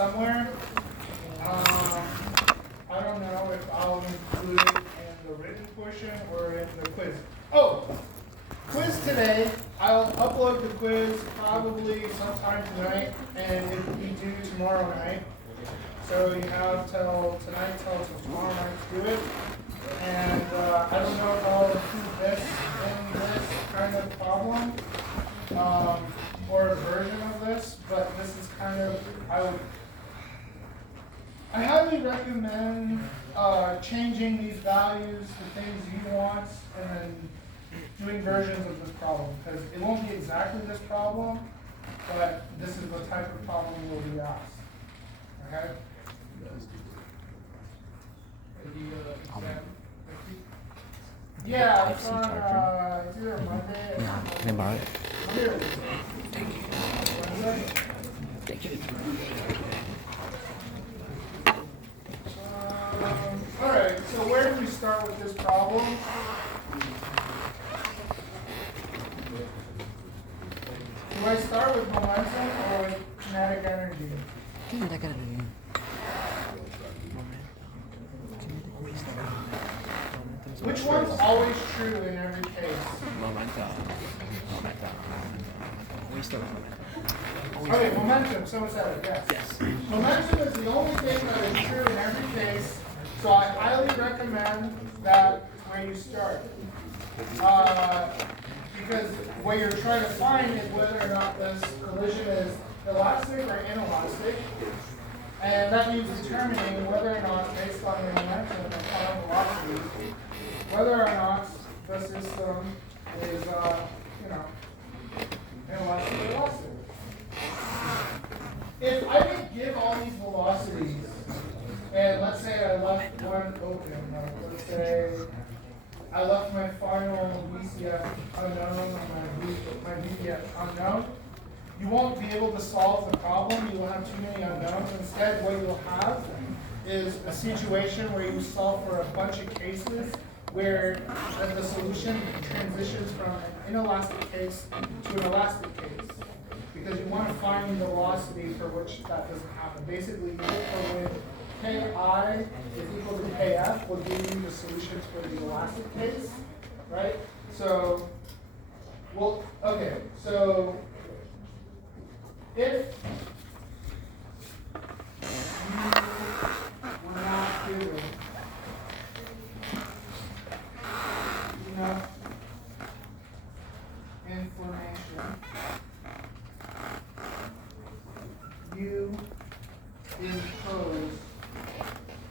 somewhere. I don't know if I'll include it in the written portion or in the quiz. Oh, quiz today. I'll upload the quiz probably sometime tonight, and it will be due tomorrow night. So you have till tonight, till tomorrow night to do it. And I don't know if I'll include this in this kind of problem or a version of this, but this is kind of, I highly recommend changing these values to things you want and then doing versions of this problem, because it won't be exactly this problem, but this is the type of problem will be asked. Okay? Yeah, it's on it's either Monday or Can I borrow it? Monday or Wednesday. Wednesday? Thank you. Alright, so where do we start with this problem? Do I start with momentum or with kinetic energy? Kinetic energy. Which one's always true in every case? Momentum. We start with momentum. Okay, momentum, someone said it, yes. Yes. Momentum is the only thing that is true in every case, so I highly recommend that where you start. Because what you're trying to find is whether or not this collision is elastic or inelastic, and that means determining whether or not, based on your momentum and final velocity, whether or not the system is, inelastic or elastic. If I could give all these velocities, and let's say I left one open, like let's say I left my final VCF unknown and my VCF unknown, you won't be able to solve the problem. You will have too many unknowns. Instead, what you'll have is a situation where you solve for a bunch of cases where the solution transitions from an inelastic case to an elastic case. Because you want to find the velocity for which that doesn't happen. Basically, you look for when Ki is equal to Kf will give you the solutions for the elastic case, right? So, well, okay, so if you were not given enough information, you impose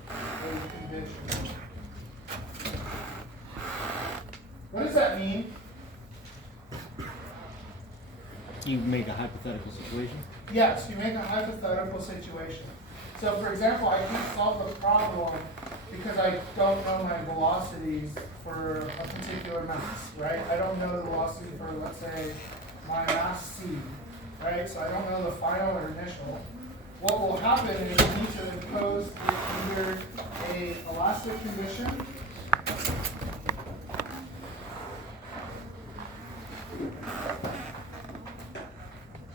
a condition. What does that mean? You make a hypothetical situation? Yes, you make a hypothetical situation. So for example, I can't solve the problem because I don't know my velocities for a particular mass, right? I don't know the velocity for, let's say, my mass C, right? So I don't know the final or initial. What will happen is you need to impose either a elastic condition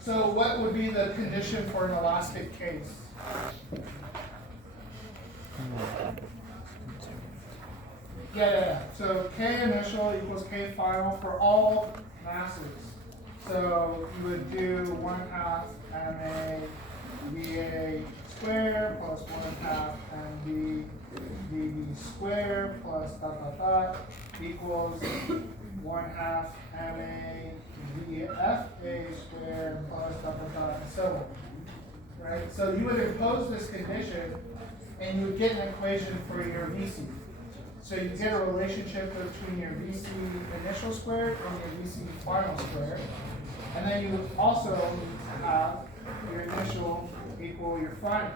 So what would be the condition for an elastic case? Yeah. So K initial equals K final for all masses. So you would do 1/2 ma VA squared plus 1/2 mv dv squared plus ... equals 1/2 ma VFA squared plus ... and so on. Right? So you would impose this condition and you would get an equation for your VC. So you get a relationship between your VC initial squared and your VC final squared. And then you would also need to have your initial equal your final.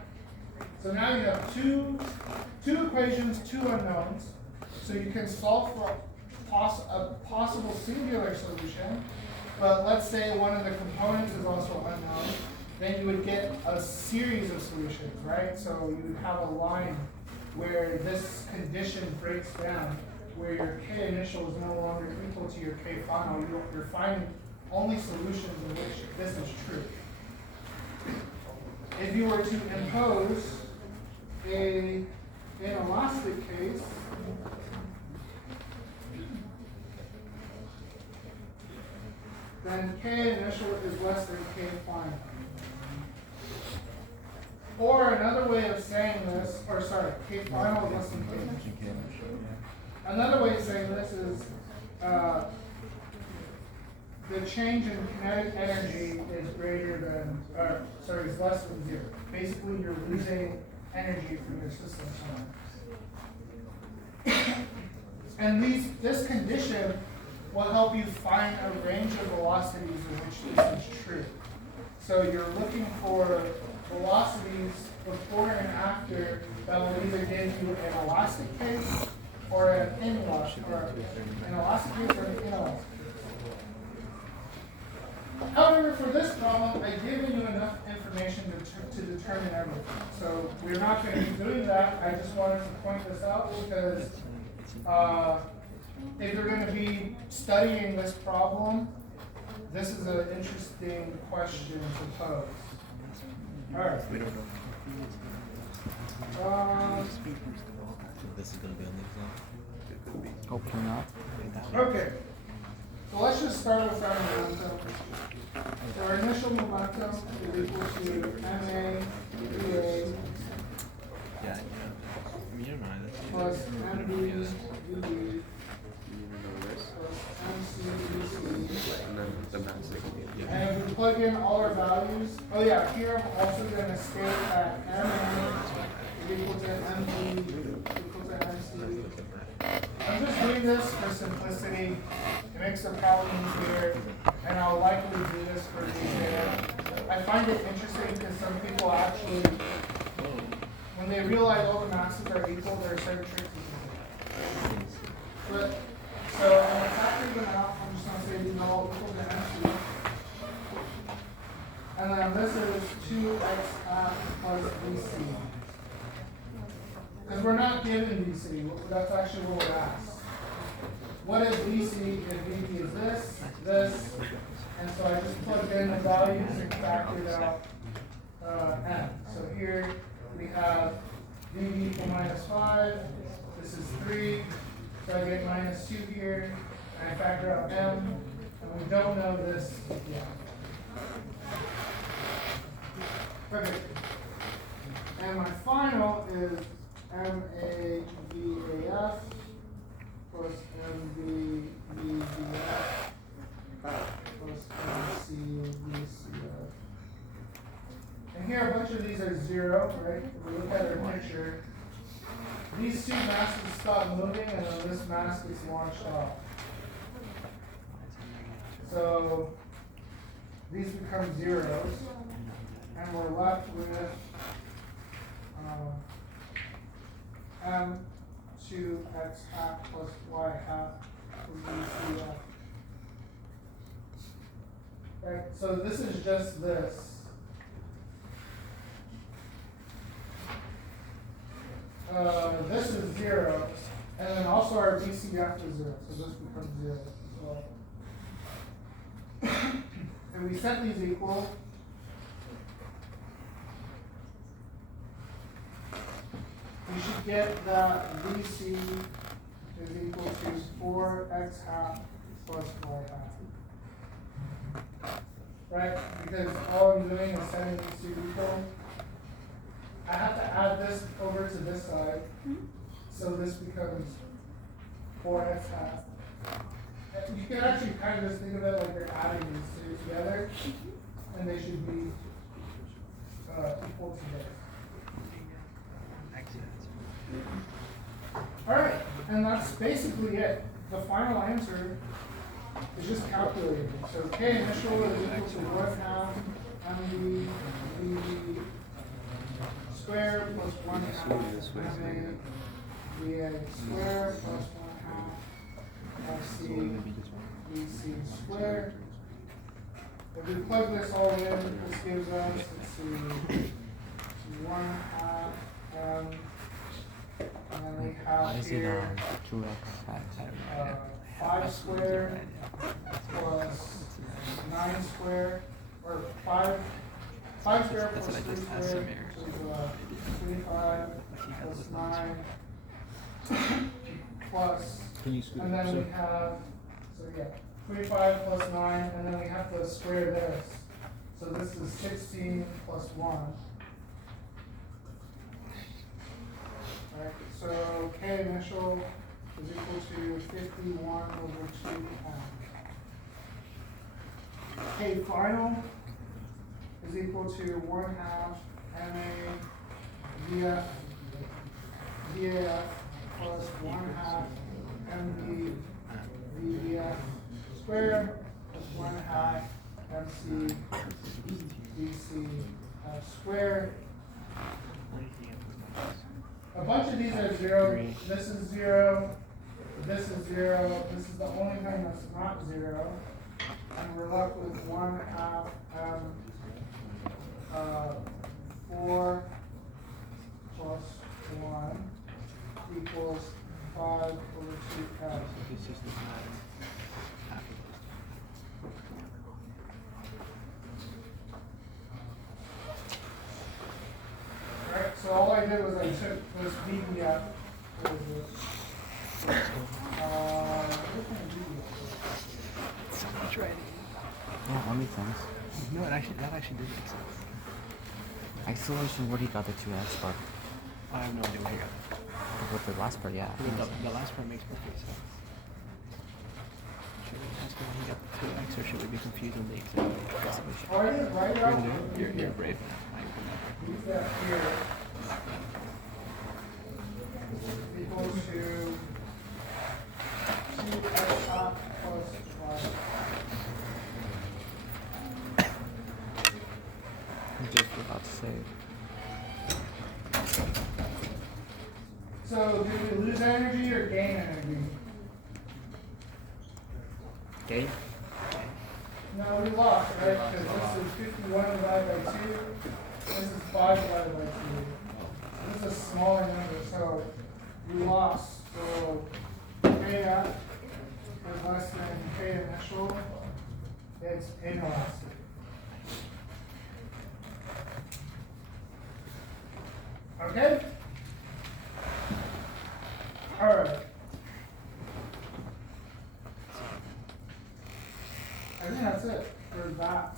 So now you have two equations, two unknowns. So you can solve for a possible singular solution, but let's say one of the components is also unknown, then you would get a series of solutions, right? So you would have a line where this condition breaks down, where your K initial is no longer equal to your K final. You're finding only solutions in which this is true. if you were to impose an elastic case, then K initial is less than K final. Or another way of saying this, or sorry, K final is less than K initial. Another way of saying this is the change in kinetic energy is greater than, is less than 0. Basically, you're losing energy from your system somewhere. And this condition will help you find a range of velocities in which this is true. So you're looking for velocities before and after that will either give you an elastic case or an inelastic, or an elastic case or an inelastic. However, for this problem, I've given you enough information to determine everything. So we're not going to be doing that. I just wanted to point this out because if you're going to be studying this problem, this is an interesting question to pose. All right. This is going to be on the exam. Hopefully not. Okay. So let's just start with our momentum. So our initial momentum is equal to MA VA Yeah, you don't know that. plus MB UB plus MC VC. And then the mass. And if we plug in all our values, oh yeah, here I'm also going to state that MA is equal to MB equal to MC. I'm just doing this for simplicity. It makes the problem easier, and I'll likely do this for the exam. I find it interesting because some people actually, when they realize all the masses are equal, there are certain tricks you can do. But, so I'm going to factor them out. I'm just going to say these are all equal to MC. And then this is 2x hat plus VC. Because we're not given VC, that's actually what we're asked. What is VC if VB is this, and so I just plugged in the values and factored out M. So here we have VB equal -5, this is 3, so I get -2 here, and I factor out M, and we don't know this yet. Okay. And my final is MAVAF plus MBVBF plus MCVCF. And here a bunch of these are 0, right? If we look at our picture, these two masses stop moving and then this mass gets launched off. So these become zeros, and we're left with M2x hat plus y hat plus VCF. Right, so this is just this. This is 0, and then also our VCF is 0, so this becomes 0 as well. And we set these equal. We should get that VC is equal to 4x hat plus y hat. Right? Because all I'm doing is setting these two equal. I have to add this over to this side. So this becomes 4x hat. You can actually kind of just think of it like you're adding these two together, and they should be equal to this. Alright, and that's basically it. The final answer is just calculating. So K initial is equal to 1/2 MB VB squared plus 1/2 MA VA squared plus 1/2 FC VC squared. If we plug this all in, this gives us, let's see, 1/2 M. And then we have here 5 squared plus 9 squared, or 5 5 squared That's plus what I 3 just asked squared Samir. is 25 plus 9 plus, Can you scoot and then we closer? have, so yeah, 25 plus 9, and then we have to square this. So this is 16 plus 1. Right, so K initial is equal to 51 over 2n. K final is equal to 1/2 MA VF plus 1/2 MB VF squared plus 1/2 MC DC squared. A bunch of these are 0. This is 0. This is 0. This is the only thing that's not 0. And we're left with 1/2 4 plus 1 equals 5 over 2n. This is the half of Alright, so all I did was I took this VBF. What is this? What kind of VBF? so much writing. Yeah, that makes sense. No, that actually did make sense. I still don't know where he got the 2x, but I have no idea where you got it. with the last part, yeah. The last part makes perfect sense. Should we ask him when he got the 2x, or should we be confused on the exact solution? Oh, I didn't write it out. You're brave now. I remember. Use that here. Equals to 2x top plus y. I'm just about to say. So, did we lose energy or gain energy? Okay. No, we lost, right? Because this is 51 divided by 2. This is 5 divided by 2. This is a smaller number, so we lost. So KF is less than K initial. It's inelastic. Okay? Alright. I think that's it for that.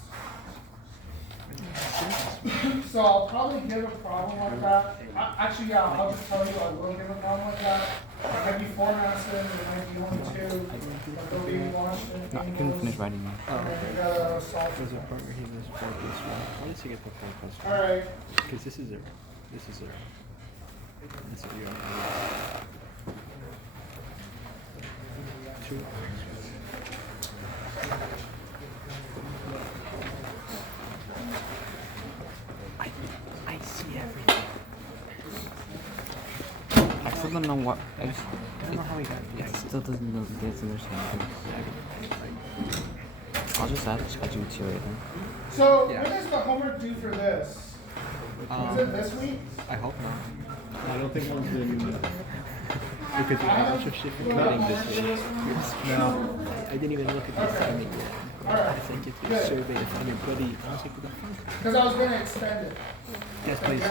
So I'll probably give a problem like that. Actually, yeah, I'll just tell you I will give a problem like that. There might be 4 masses, there might be 1, 2, but there'll be one. No, I couldn't finish writing now. And then you gotta solve There's a it. part where he was 4 plus 1. Why does he get the 4 plus 1? Alright, Because this is 0. This is 0. That's what you're on. 2. I see everything. I still don't know what. I don't know how he got the It still doesn't know the understand. I'll just add it to you later. so Yeah. when is the homework due for this? Is it this week? I hope not. I don't think one's been. Because you have extra shit for cutting this week. No. I didn't even look at the assignment yet. Alright. I sent it to Good. a survey to find your buddy. I was like, what the fuck? Because I was going to extend it. Yes, please.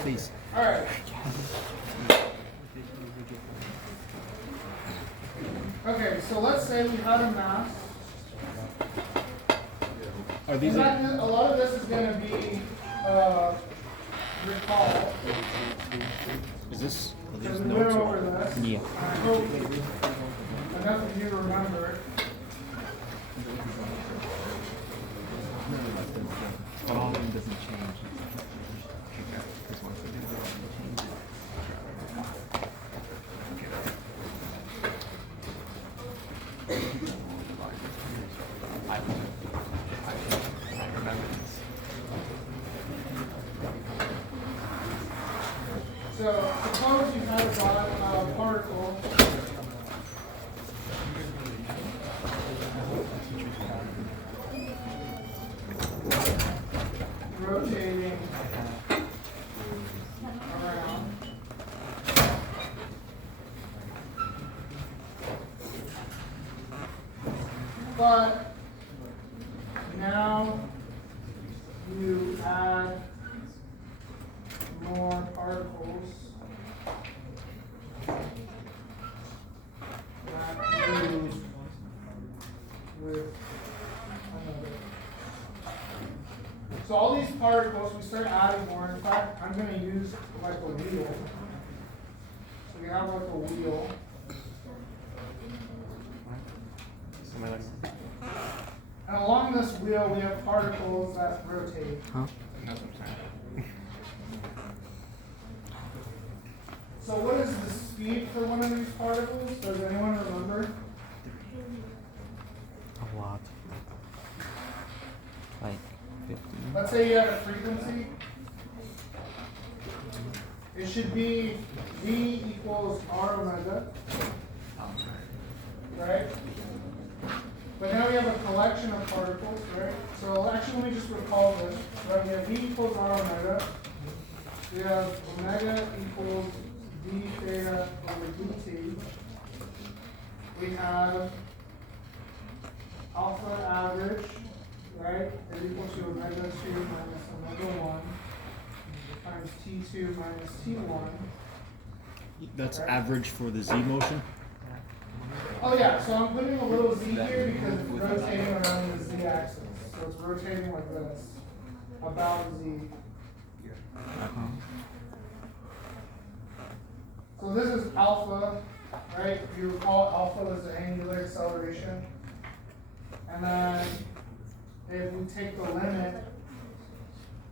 Please. Alright. Okay, so let's say we had a mass. Are these And like, that, a lot of this is going to be recall. is this? Are Because these we went notes over or? this. Yeah. I hope enough of you remember. But all of them doesn't change. Because once they do it, they change it. I remember this. So suppose you had a particle rotating around. But now you add more particles that move with another. So all these particles, we start adding more. In fact, I'm going to use like a wheel. So we have like a wheel. And along this wheel, we have particles that rotate. Huh? So what is the speed for one of these particles? Does anyone remember? A lot. Like 50. Let's say you had a frequency. It should be V equals R omega, right? But now we have a collection of particles, right? So actually, let me just recall this. Right? We have V equals R omega. We have omega equals d theta over dt. We have alpha average, right, is equal to omega 2 minus omega 1 times t2 minus t1. That's Right. average for the z motion. Oh yeah, so I'm putting a little z here because it's rotating around the z-axis. So it's rotating like this, about z. So this is alpha, right? If you recall, alpha is the angular acceleration. And then if we take the limit,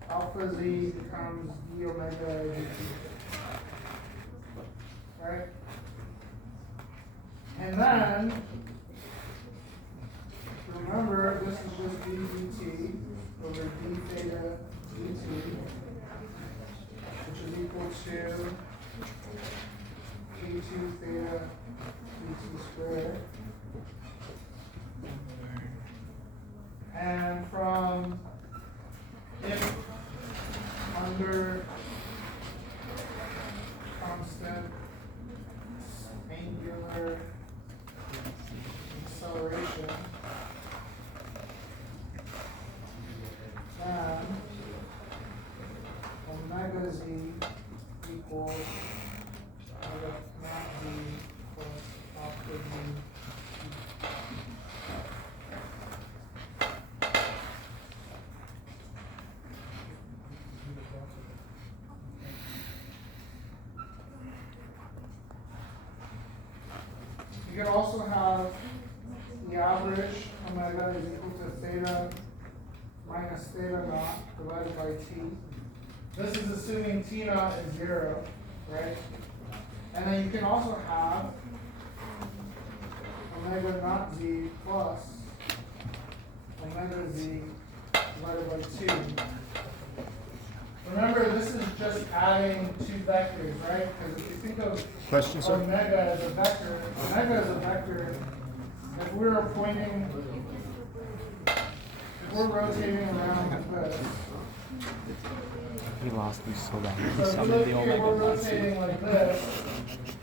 alpha z becomes d omega dt. Right? And then, remember, this is just d dt over d theta dt, which is equal to d2 theta dt squared. And from if under constant angular acceleration, then omega z equals omega naught z plus alpha z. You can also have the average omega is equal to theta minus theta naught divided by t. This is assuming t naught is 0, right? And then you can also have omega naught z plus omega z divided by 2. Remember, this is just adding two vectors, right? Because if you think of Question, sir? omega as a vector, if we're pointing, if we're rotating around like this, He lost me so bad. so if you look here, we're rotating like this,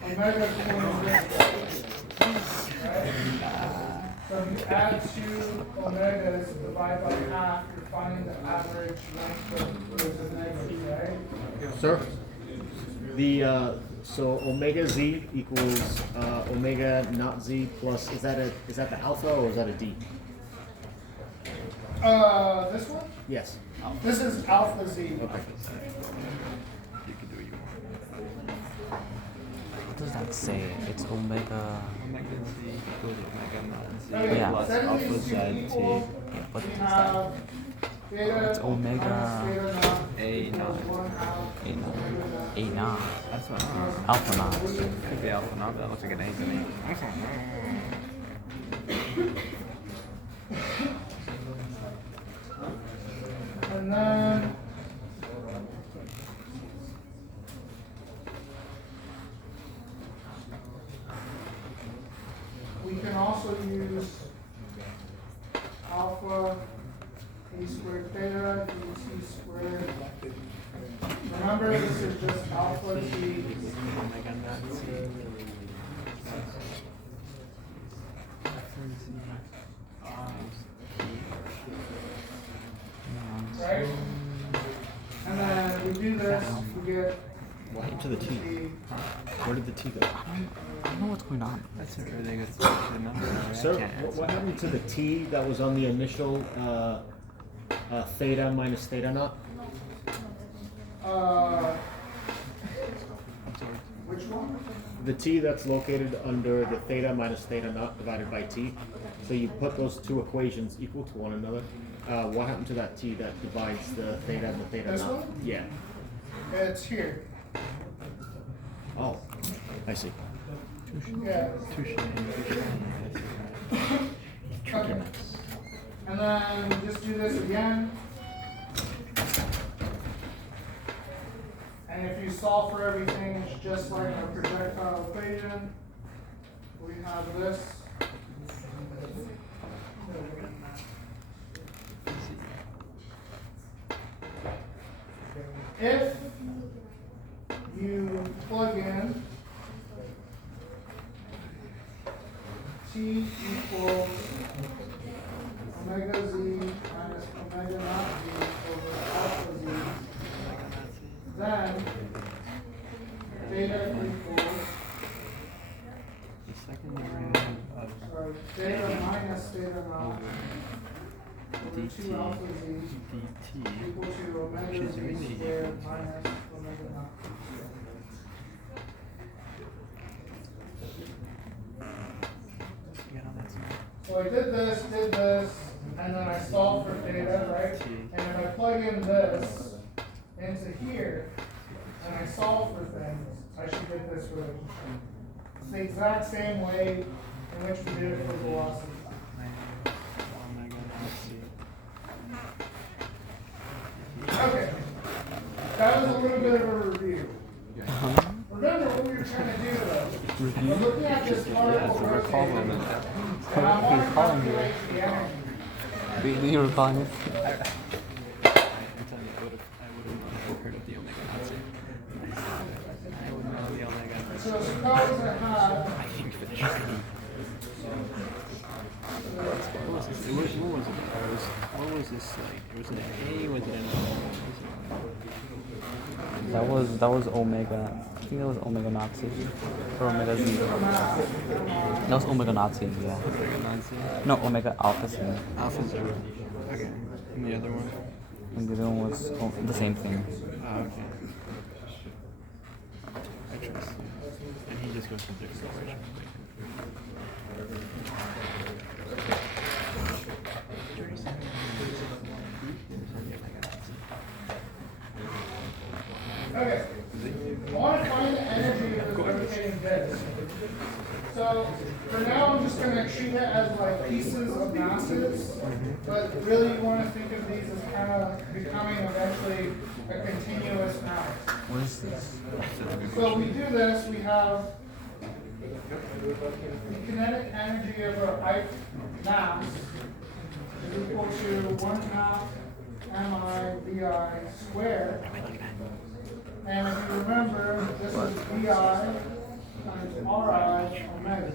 omega is pointing this way, right? So if you add two omegas, divide by half, you're finding the average length of those omegas, right? Sir? The so omega z equals omega naught z plus is that the alpha or is that a d? This one? Yes. This is alpha z. Okay. You can do what you want. What does that say? It's omega. Omega z equals omega naught z Okay, Yeah. plus setting alpha these z two t. equal, Yeah, what we is have that? theta It's omega minus theta naught A equals naught. 1/2 A naught. omega naught. A naught. That's what I don't know. Alpha naught. Could be alpha naught, but that looks like an A to me. And then we can also use alpha a squared theta dt squared. Remember, this is just alpha t. Omega naught z. Right? do this, we get What happened to the T? Where did the T go? I don't know what's going on. That's everything that's the number. Sir, what happened to the T that was on the initial theta minus theta naught? Which one? The T that's located under the theta minus theta naught divided by T. So you put those two equations equal to one another. What happened to that T that divides the theta and the theta This naught? one? Yeah. It's here. Oh, I see. Yeah. Okay. And then just do this again. And if you solve for everything, it's just like a projectile equation. We have this. If you plug in T equals omega z minus omega naught z over alpha z, then theta equals, The second derivative of sorry, theta minus theta naught over dt 2 alpha z dt. equal to omega Which is z really squared minus omega naught. Get on that side. So I did this, and then I solved for theta, right? And if I plug in this into here, and I solve for things, I should get this relationship. It's the exact same way in which we did it for velocity. Omega naught c. Okay, that was a little bit of a review. Remember what we were trying to do though. We're looking at this particle rotating, and I want to calculate the energy. Do you recall it? I'm telling you, I would have heard of the omega naught c. I would know the omega naught c. So suppose I have, I think for the What was this? What was it? What was this like? Was it an A? Was it an That was omega. I think that was omega Nazi or omega Z. That was omega Nazi. Yeah. omega naught c? No, omega alpha Z. Alpha 0. Okay. And the other one? And the other one was the same thing. Oh, okay. I trust you. And he just goes from different equations. okay, I want to find the energy of this rotating disc. So for now, I'm just going to treat it as like pieces of masses, but really you want to think of these as kind of becoming eventually a continuous mass. What is this? So we do this, we have the kinetic energy of a mass is equal to 1/2 mi vi squared. And if you remember, this is vi times ri omega.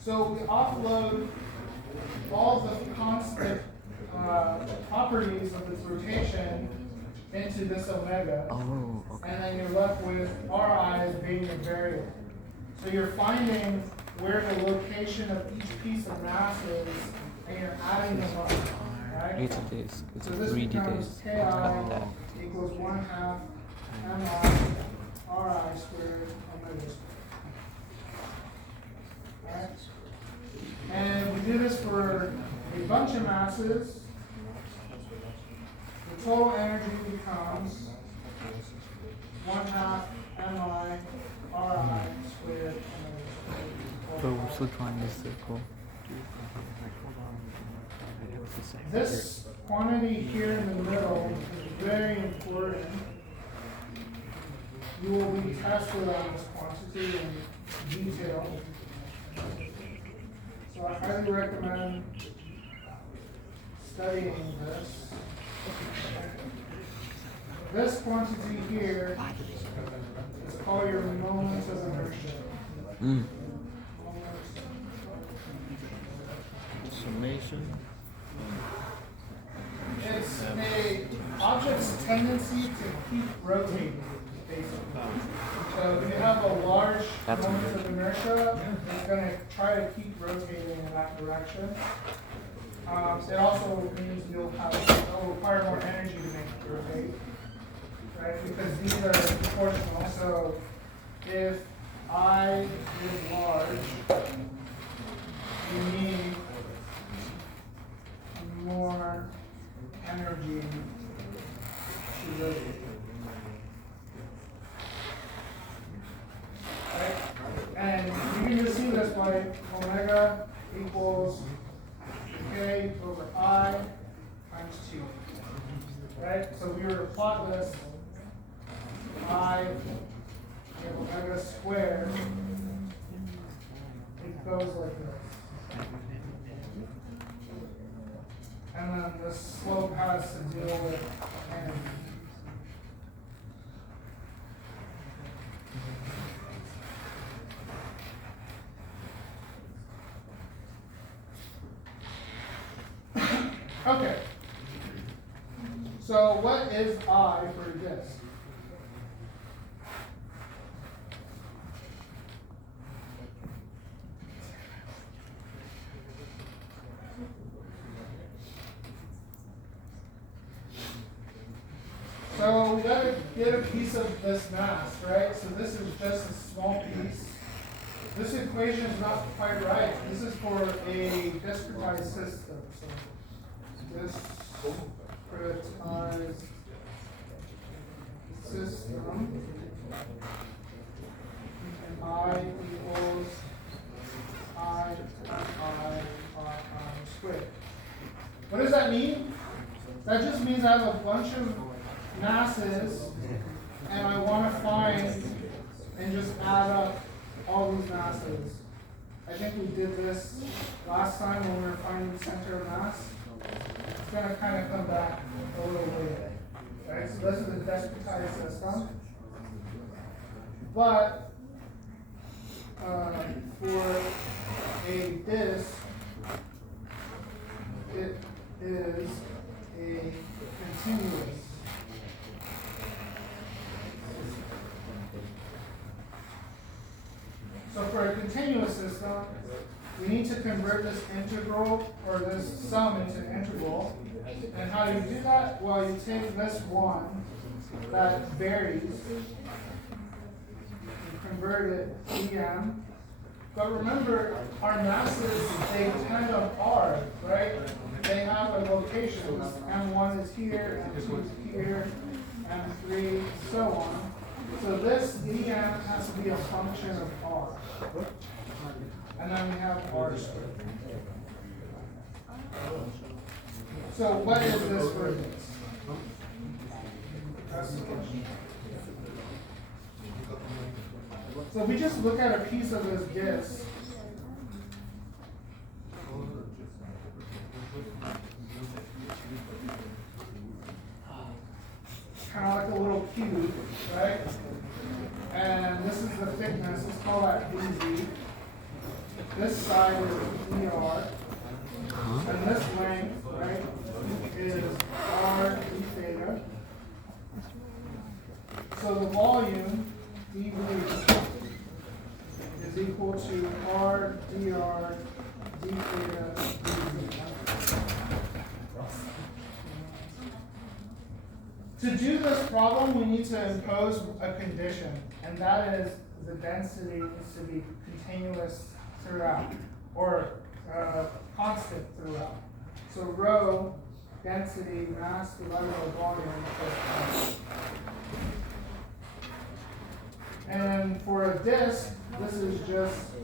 So we offload all the constant properties of this rotation into this omega. Oh, okay. And then you're left with Ri as being your variable. So you're finding where the location of each piece of mass is, and you're adding them up, right? It's a disk. It's a So this 3D becomes disk. Ki Like that. equals 1/2 mi Ri squared omega squared. Alright? And we do this for a bunch of masses. The total energy becomes 1/2 mi Ri squared omega But squared. we're still trying this circle. This quantity here in the middle is very important. You will be tested on this quantity in detail. So I highly recommend studying this. This quantity here is called your moment of inertia. Mm. Summation. It's a object tendency to keep rotating, basically. So if you have a large That's moment of inertia, it's going to try to keep rotating in that direction. It also means it'll require more energy to make it rotate, right? Because these are proportional. So if I is large, you need more energy to rotate. Right? And you can just see this by omega equals k over I times 2. Right? So if we were to plot this, I and omega squared, it goes like this. And then the slope has to deal with energy. Okay. So what is I for this? So we got to get a piece of this mass, right? So this is just a small piece. This equation is not quite right. This is for a discretized system. So discretized system, and I equals I squared. What does that mean? That just means I have a bunch of masses, and I want to find and just add up all these masses. I think we did this last time when we were finding the center of mass. It's going to kind of come back a little later. Right? So this is a discretized system. But for a disk, it is a continuous. So for a continuous system, we need to convert this integral or this sum into an integral. And how do you do that? Well, you take this one that varies, you convert it dm. But remember, our masses, they depend on r, right? They have a locations. M1 is here, M2 is here, M3, so on. So this dm has to be a function of r. And then we have r squared. So what is this for this? That's the question. So if we just look at a piece of this disk, kind of like a little cube, right? And this is the thickness, let's call that dz. This side is dr. And this length, right, is r d theta. So the volume, dv, is equal to r dr d theta dv. To do this problem, we need to impose a condition, and that is the density needs to be continuous throughout, or constant throughout. So rho, density, mass divided by volume plus time. And for a disk, this is just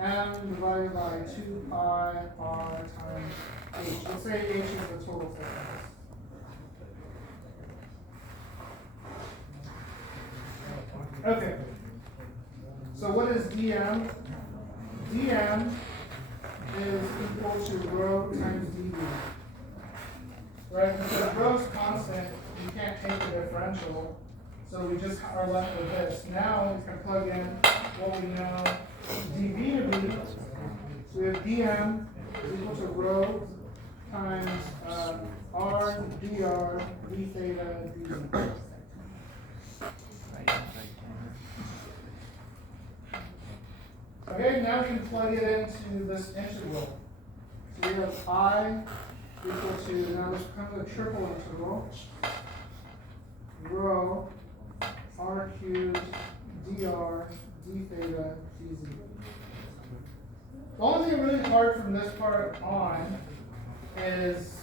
m divided by 2 pi r times h. Let's say h is the total thickness. Okay. So what is dm? dm is equal to rho times dv. Right? Because rho is constant, you can't take the differential. So we just are left with this. Now we can plug in what we know dv to be. So we have dm is equal to rho times r dr d theta dz. Okay, now we can plug it into this integral. So we have I equal to, now this becomes a triple integral, rho r cubed dr d theta dz. The only thing really hard from this part on is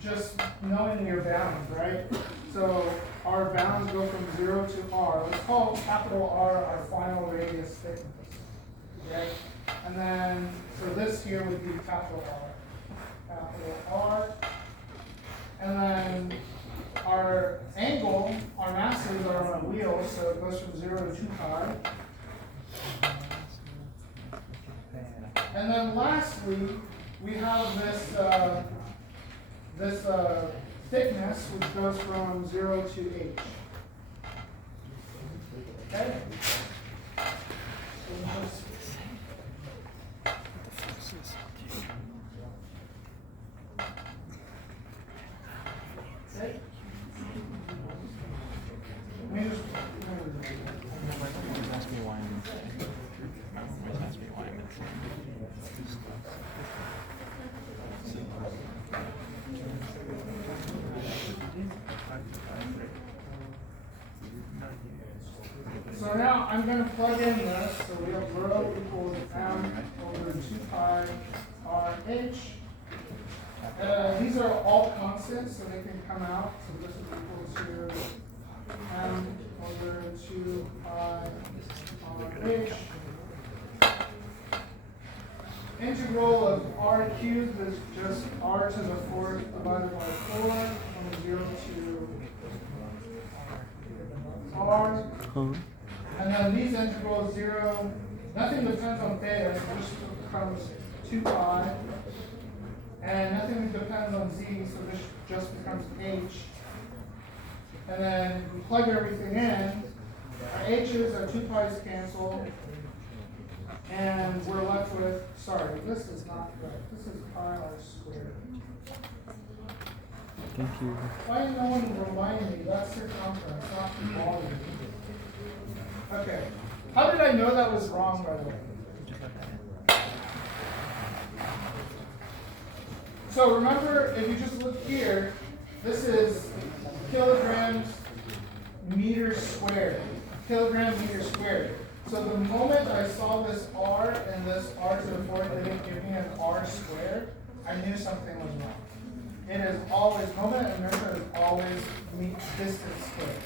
just knowing your bounds, right? So our bounds go from 0 to r. Let's call capital R our final radius thickness. Okay? And then, so this here would be capital R. Capital R. And then our angle, our masses are on a wheel, so it goes from 0 to 2 pi. And then lastly, we have this thickness, which goes from 0 to h. Okay? Okay? Ask me why I'm ask me why I'm So now I'm going to plug in this. So we have rho equals m over 2 pi rh. These are all constants, so they can come out. So this is equal to m over 2 pi rh. Integral of r cubed is just r to the 4th divided by 4 from 0 to r. And then these integrals 0, nothing depends on theta, so this becomes 2 pi. And nothing depends on z, so this just becomes h. And then we plug everything in. Our h's, our 2 pi's cancel. And we're left with, sorry, this is not right. This is pi r squared. Thank you. Why did no one remind me? That's circumference, not the volume. Okay. How did I know that was wrong, by the way? So remember, if you just look here, this is kilograms meters squared. Kilogram meter squared. So the moment I saw this r and this r to the 4th didn't give me an r squared, I knew something was wrong. It is always, moment of inertia is always distance squared.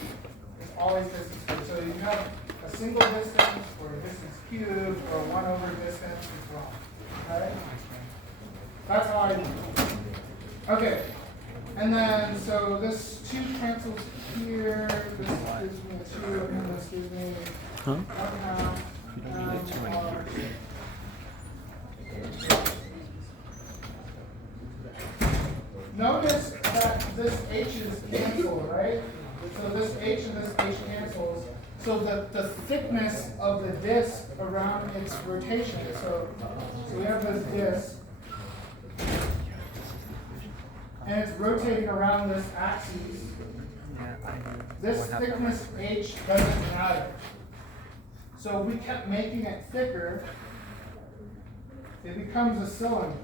It's always distance squared. So you have a single distance or a distance cubed or 1 over distance is wrong. Okay? That's how I do it. Okay. And then, so this 2 cancels here. This gives me a 2, and this gives me 1 half. You don't need it to r. Notice that this h is canceled, right? So this h and this h cancels. So the thickness of the disk around its rotation. So we have this disk, and it's rotating around this axis. This thickness h doesn't matter. So if we kept making it thicker, it becomes a cylinder.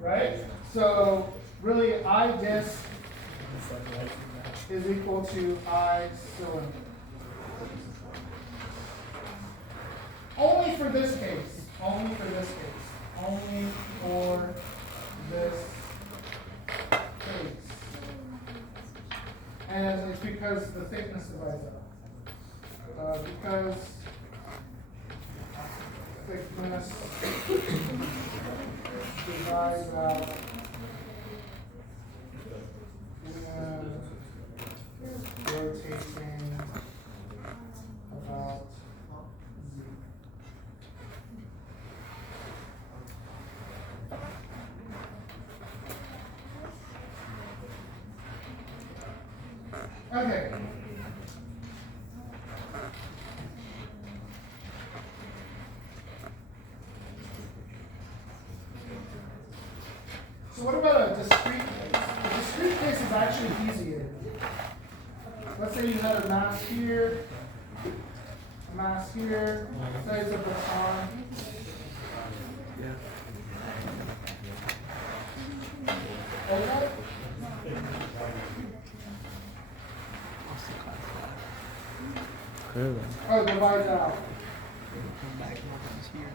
Right? So really I disk is equal to I cylinder. Only for this case. Only for this case. Only for this case. And it's because the thickness divides out. Because thickness divides out rotating about z. Okay. So what about a discrete case? A discrete case is actually easier. Let's say you had a mass here, a mass here, say it's a baton. Yeah. Okay? What's the class left? Really? Oh, divide out. Come back and open this here.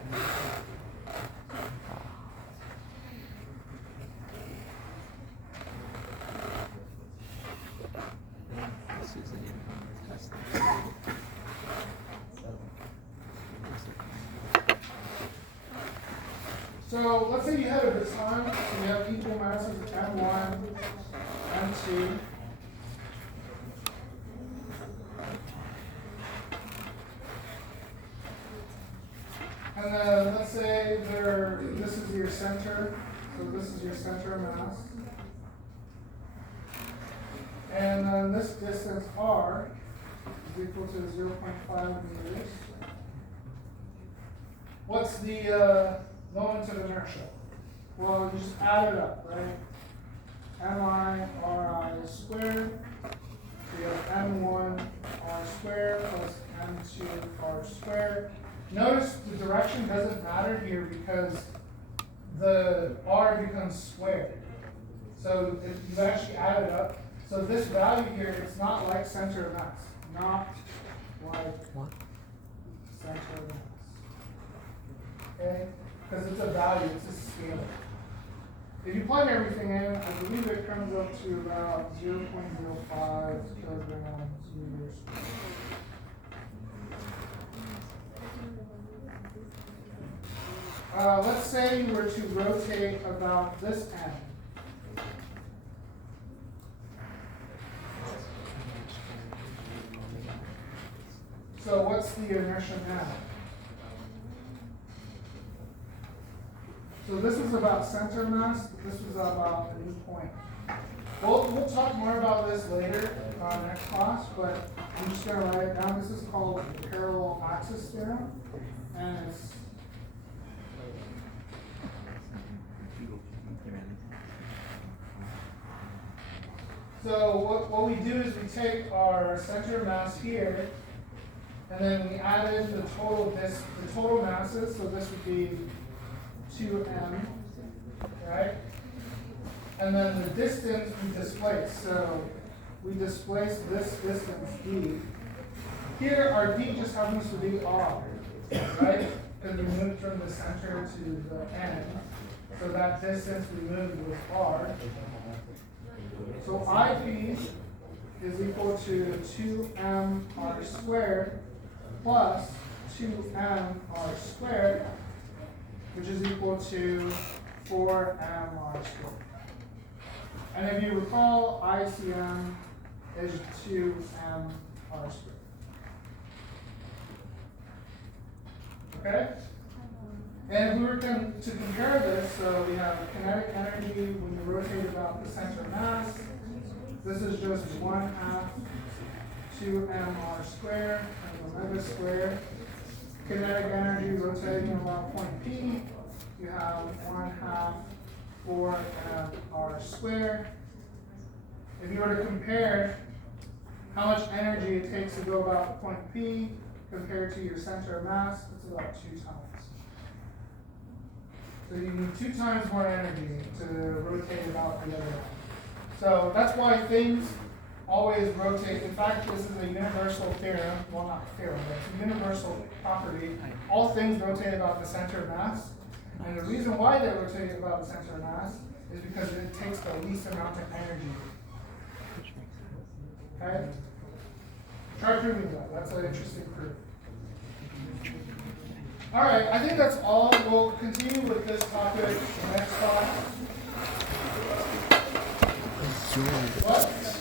This is it. That's the So let's say you had a baton, so you have equal masses M1, M2. And then let's say this is your center, so this is your center of mass. And then this distance R is equal to 0.5 meters. What's the moment of inertia? Well, you just add it up, right? Mi squared. So you have M1 R squared plus M2 R squared. Notice the direction doesn't matter here because the R becomes squared. So if you actually add it up, so this value here, it's not like center of mass. Not like What? center of mass. Okay? Because it's a value, it's a scale. If you plug everything in, I believe it comes up to about 0.05 kilograms meters. Let's say you were to rotate about this end. So what's the inertia now? So this is about center mass, this is about a new point. We'll talk more about this later next class, but I'm just going to write it down. This is called the parallel axis theorem, and it's so what we do is we take our center mass here, and then we add in the total masses. So this would be 2m, right? And then the distance we displace. So we displace this distance d. Here our d just happens to be r, right? Because we moved from the center to the end. So that distance we moved was r. So IP is equal to 2m r squared plus 2m r squared, which is equal to 4m r squared. And if you recall, ICM is 2m r squared. Okay? And if we were to compare this, so we have kinetic energy when you rotate about the center of mass. This is just 1/2 2m r squared times omega squared. Kinetic energy rotating about point P, you have 1/2 4m r squared. If you were to compare how much energy it takes to go about point P compared to your center of mass, it's about 2 times. So you need 2 times more energy to rotate about the other way. So that's why things always rotate. In fact, this is a universal theorem. Well, not theorem, but it's a universal property. All things rotate about the center of mass. And the reason why they rotate about the center of mass is because it takes the least amount of energy. Okay? Try proving that. That's an interesting proof. All right, I think that's all. We'll continue with this topic next class.